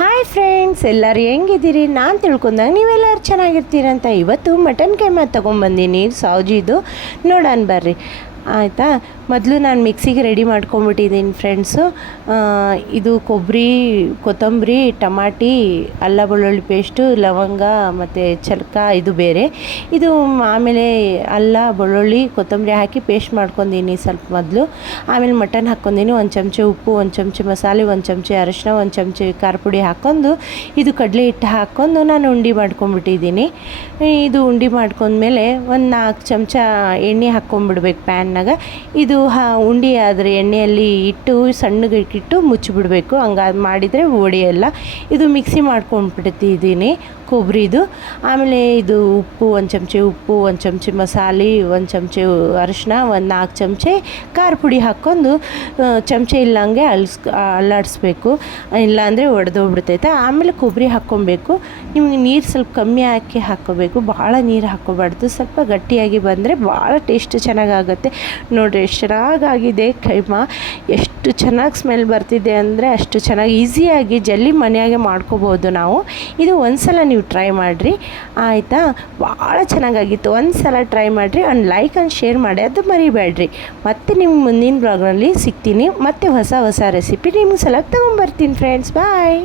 Hi friends, ಎಲ್ಲರೂ ಹೆಂಗಿದ್ದೀರಿ? ನಾನು ತಿಳ್ಕೊಂಡಾಗ ನೀವೆಲ್ಲರೂ ಚೆನ್ನಾಗಿರ್ತೀರಂತ ಇವತ್ತು ಮಟನ್ ಕೈಮಾ ತೊಗೊಂಬಂದೀನಿ ಸಾವ್ಜಿದು. ನೋಡೋಣ ಬರ್ರಿ. ಆಯಿತಾ, ಮೊದಲು ನಾನು ಮಿಕ್ಸಿಗೆ ರೆಡಿ ಮಾಡ್ಕೊಂಬಿಟ್ಟಿದ್ದೀನಿ ಫ್ರೆಂಡ್ಸು. ಇದು ಕೊಬ್ಬರಿ, ಕೊತ್ತಂಬರಿ, ಟಮಾಟಿ, ಅಲ್ಲ ಬೆಳ್ಳುಳ್ಳಿ ಪೇಸ್ಟು, ಲವಂಗ ಮತ್ತು ಚಲ್ಕ ಇದು ಬೇರೆ. ಇದು ಆಮೇಲೆ ಅಲ್ಲ ಬೆಳ್ಳುಳ್ಳಿ ಕೊತ್ತಂಬರಿ ಹಾಕಿ ಪೇಸ್ಟ್ ಮಾಡ್ಕೊಂಡೀನಿ ಸ್ವಲ್ಪ ಮೊದಲು. ಆಮೇಲೆ ಮಟನ್ ಹಾಕ್ಕೊಂಡೀನಿ. ಒಂದು ಚಮಚ ಉಪ್ಪು, ಒಂದು ಚಮಚ ಮಸಾಲೆ, ಒಂದು ಚಮಚ ಅರಿಶಿನ, ಒಂದು ಚಮಚ ಖಾರ ಪುಡಿ ಹಾಕ್ಕೊಂಡು ಇದು ಕಡಲೆ ಹಿಟ್ಟು ಹಾಕ್ಕೊಂಡು ನಾನು ಉಂಡೆ ಮಾಡ್ಕೊಂಬಿಟ್ಟಿದ್ದೀನಿ. ಇದು ಉಂಡೆ ಮಾಡ್ಕೊಂಡ್ಮೇಲೆ ಒಂದು 4 ಚಮಚ ಎಣ್ಣೆ ಹಾಕ್ಕೊಂಬಿಡ್ಬೇಕು ಪ್ಯಾನ್ನಾಗ. ಇದು ಉಂಡೆ ಆದರೆ ಎಣ್ಣೆಯಲ್ಲಿ ಇಟ್ಟು ಸಣ್ಣಗೆ ಇಟ್ಟು ಮುಚ್ಚಿಬಿಡಬೇಕು. ಹಂಗೆ ಮಾಡಿದರೆ ಒಡೆಯಲ್ಲ. ಇದು ಮಿಕ್ಸಿ ಮಾಡ್ಕೊಂಡ್ಬಿಡ್ತಿದ್ದೀನಿ ಕೊಬ್ಬರಿದು. ಆಮೇಲೆ ಇದು ಉಪ್ಪು, ಒಂದು ಚಮಚ ಉಪ್ಪು, ಒಂದು ಚಮಚ ಮಸಾಲೆ, ಒಂದು ಚಮಚ ಅರಿಶಿನ, ಒಂದು 4 ಚಮಚ ಖಾರ ಪುಡಿ ಹಾಕ್ಕೊಂಡು ಚಮಚ ಇಲ್ಲಂಗೆ ಅಲ್ಲಾಡಿಸ್ಬೇಕು, ಇಲ್ಲಾಂದರೆ ಒಡೆದೋಗ್ಬಿಡ್ತೈತೆ. ಆಮೇಲೆ ಕೊಬ್ಬರಿ ಹಾಕ್ಕೊಬೇಕು. ನಿಮ್ಗೆ ನೀರು ಸ್ವಲ್ಪ ಕಮ್ಮಿ ಹಾಕಿ ಹಾಕ್ಕೋಬೇಕು, ಭಾಳ ನೀರು ಹಾಕ್ಕೋಬಾರ್ದು. ಸ್ವಲ್ಪ ಗಟ್ಟಿಯಾಗಿ ಬಂದರೆ ಭಾಳ ಟೇಸ್ಟ್ ಚೆನ್ನಾಗಾಗುತ್ತೆ. ನೋಡಿರಿ ಎಷ್ಟು ಚೆನ್ನಾಗಾಗಿದೆ ಕೈಮಾ. ಎಷ್ಟು ಚೆನ್ನಾಗಿ ಸ್ಮೆಲ್ ಬರ್ತಿದೆ ಅಂದರೆ ಅಷ್ಟು ಚೆನ್ನಾಗಿ ಈಸಿಯಾಗಿ ಜಲ್ದಿ ಮನೆಯಾಗೆ ಮಾಡ್ಕೋಬೋದು ನಾವು. ಇದು ಒಂದು ಸಲ ನೀವು ಟ್ರೈ ಮಾಡಿರಿ, ಆಯಿತಾ? ಭಾಳ ಚೆನ್ನಾಗಾಗಿತ್ತು. ಒಂದು ಸಲ ಟ್ರೈ ಮಾಡಿರಿ, ಒಂದು ಲೈಕ್ ಆ್ಯಂಡ್ ಶೇರ್ ಮಾಡಿ, ಅದು ಮರಿಬೇಡ್ರಿ. ಮತ್ತು ನಿಮ್ಮ ಮುಂದಿನ ಬ್ಲಾಗ್ನಲ್ಲಿ ಸಿಗ್ತೀನಿ. ಮತ್ತು ಹೊಸ ರೆಸಿಪಿ ನಿಮ್ಗೆ ಸಲ ತೊಗೊಂಬರ್ತೀನಿ ಫ್ರೆಂಡ್ಸ್. ಬಾಯ್.